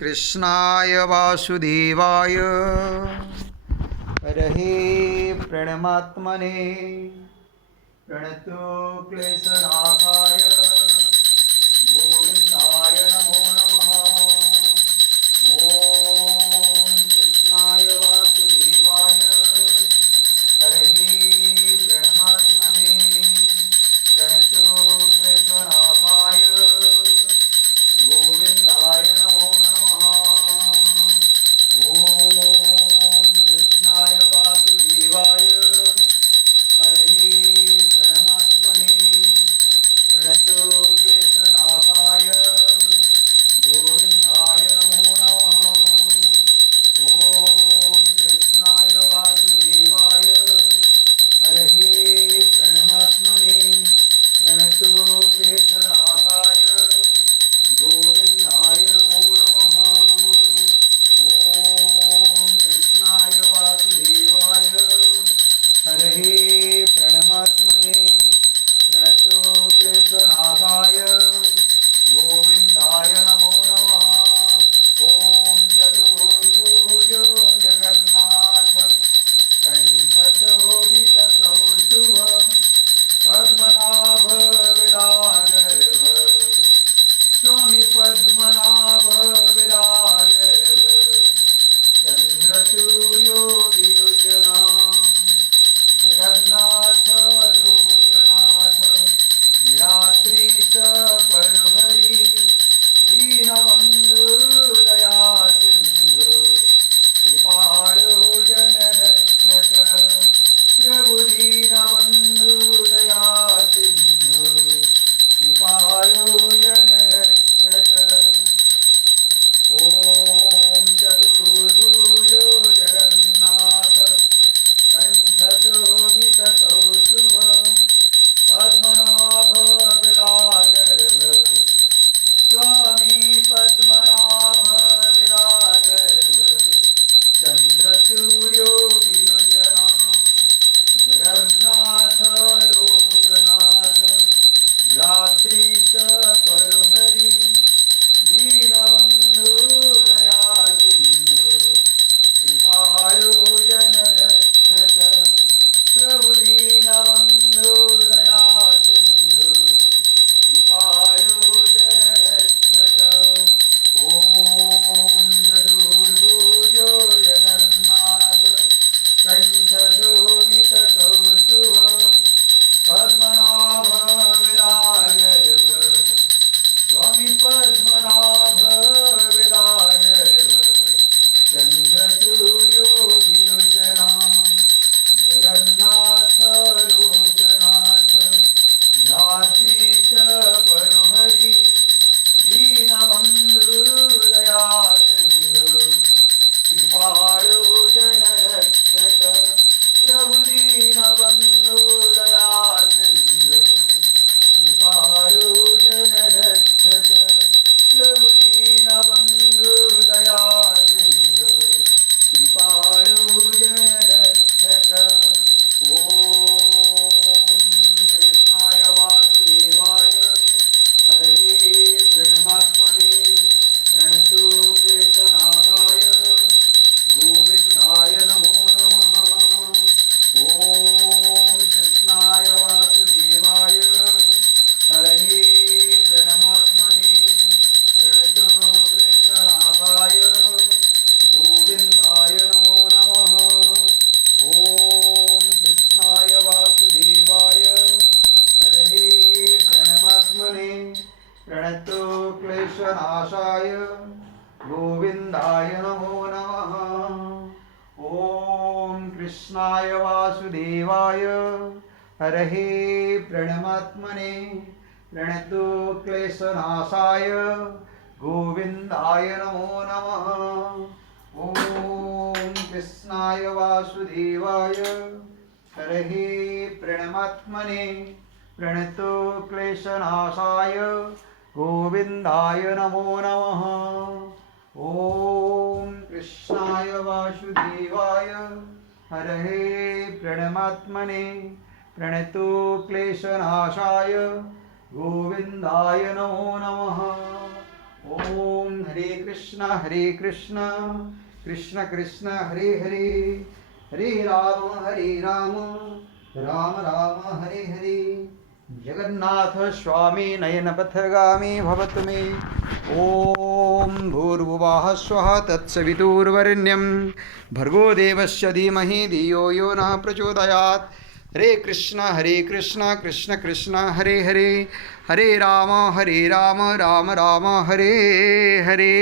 कृष्णाय वासुदेवाय हरये प्रणमात्मने प्रणतो क्लेशनाशाय गोविन्दाय नमो नमः। ॐ कृष्णाय वासुदेवाय हरये प्रणमात्मने प्रणतो क्लेशनाशाय गोविन्दाय नमो नमः। ॐ कृष्णाय वासुदेवाय हरये प्रणमात्मने प्रणतो क्लेशनाशाय गोविन्दाय नमो नमः। ॐ कृष्णाय वासुदेवाय हरये प्रणमात्मने प्रणतो क्लेशनाशाय गोविन्दाय नमो नमः। ॐ कृष्णाय वासुदेवाय हरये प्रणमात्मने प्रणतो क्लेशनाशाय गोविन्दाय नमो नमः। ॐ चतुर्भुजो जगन्नाथ कण्ठशोभितकौस्तुभ पद्मनाभ विरागर्भ स्वामी पद्मनाभ विरागर्भ चन्द्रसूर्यो विलोचना जगन्नाथ लोकनाथ नीलाद्रीश परहरि दीनबन्धु दयासिन्धु कृपालो जनरक्षक प्रभु दीनबन्धु दयासिन्धु कृपालो जनरक्षक। ॐ चतुर्भुजो जगन्नाथ कण्ठशोभितकौस्तुभ पद्मनाभ विरागर्भ स्वामी पद्मनाभ विरागर्भ चन्द्रसूर्यो विलोचना जगन्नाथ लोकनाथ नीलाद्रीश परहरि दीनबन्धु दयासिन्धु कृपालो जनरक्षक प्रभु दीनबन्धु दयासिन्धु कृपालो जनरक्षक। ॐ चतुर्भुजो जगन्नाथ कण्ठशोभितकौस्तुभ पद्मनाभ विरागर्भ स्वामी पद्मनाभ विरागर्भ चन्द्रसूर्यो विलोचना जगन्नाथ लोकनाथ नीलाद्रीश परहरि दीनबन्धु दयासिन्धु कृपालो जनरक्षक प्रभु दीनबन्धु दयासिन्धु कृपालो जनरक्षक प्रभु दीनबन्धु दयासिन्धु कृपालो जनरक्षक। ॐ कृष्णाय वासुदेवाय हरये प्रणमात्मने प्रणतो क्लेशनाशाय गोविन्दाय नमो नमः। ॐ कृष्णाय वासुदेवाय हरये प्रणमात्मने प्रणतो क्लेशनाशाय गोविन्दाय नमो नमः। ॐ कृष्णाय वासुदेवाय हरये प्रणमात्मने प्रणतो क्लेशनाशाय गोविन्दाय नमो नमः। ॐ कृष्णाय वासुदेवाय हरये प्रणमात्मने प्रणतो क्लेशनाशाय गोविन्दाय नमो नमः। ॐ कृष्णाय वासुदेवाय हरये प्रणमात्मने प्रणतो क्लेशनाशाय गोविन्दाय नमो नमः। ॐ कृष्णाय वासुदेवाय हरये प्रणमात्मने प्रणतो क्लेशनाशाय गोविन्दाय नमो नमः। ॐ हरे हरे कृष्ण कृष्ण कृष्ण हरे हरे हरे राम राम राम हरे हरे जगन्नाथ स्वामी नयनपथगामी भवतु मे ॐ भूर्भुवः स्वः तत्सवितुर्वरेण्यं भर्गो देवस्य धीमहि धियो यो नः प्रचोदयात् हरे कृष्ण कृष्ण कृष्ण हरे हरे हरे राम राम राम हरे हरे